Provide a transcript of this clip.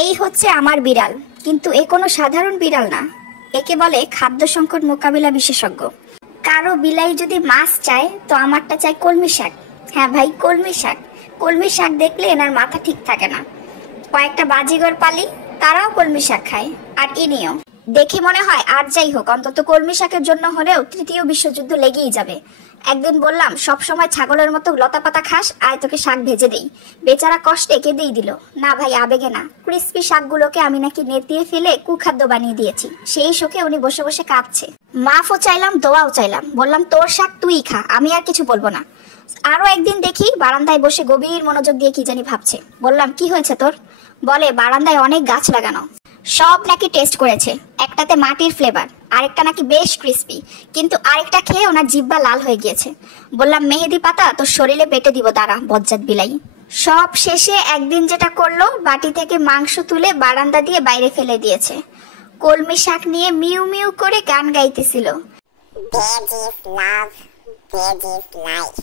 এই হচ্ছে আমার বিড়াল, কিন্তু এ কোনো সাধারণ বিড়াল না। একে বলে খাদ্য সংকট মোকাবিলা বিশেষজ্ঞ। কারো বিলাই যদি মাছ চায়, তো আমারটা চাই কলমি শাক। হ্যাঁ ভাই, কলমি শাক। কলমি শাক দেখলে এনার মাথা ঠিক থাকে না। কয়েকটা বাজিগর পালি, তারাও কলমি শাক খায়, আর ইনিও। দেখে মনে হয় আর যাই হোক, অন্তত কলমি শাকের জন্য হলেও তৃতীয় বিশ্বযুদ্ধ লেগেই যাবে। একদিন বললাম, সব সময় ছাগলের মতো লতা পাতা খাস, আয় তোকে শাক ভেজে দেই। বেচারা কষ্টে কেঁদেই দিল। না ভাই, আবেগে না। ক্রিস্পি শাকগুলোকে আমি নাকি নেতিয়ে ফেলে কুখাদ্য বানিয়ে দিয়েছি, সেই শোকে উনি বসে বসে কাঁদছে। মাফও চাইলাম, দোয়াও চাইলাম। বললাম, তোর শাক তুই খা, আমি আর কিছু বলবো না। আরো একদিন দেখি বারান্দায় বসে গভীর মনোযোগ দিয়ে কি জানি ভাবছে। বললাম, কি হয়েছে তোর? বলে, বারান্দায় অনেক গাছ লাগানো, সব নাকি টেস্ট করেছে। একটাতে মাটির ফ্লেভার, আরেকটা নাকি বেশ ক্রিস্পি, কিন্তু আরেকটা খেয়ে ওনার জিহ্বা লাল হয়ে গিয়েছে। বললাম, মেহেদি পাতা তোর শরীরে বেটে দিব, দাঁড়া বজ্জাত বিলাই। সব শেষে একদিন যেটা করলো, বাটি থেকে মাংস তুলে বারান্দা দিয়ে বাইরে ফেলে দিয়েছে। কলমি শাক নিয়ে মিউ মিউ করে গান গাইতেছিল। Veg is love, veg is life.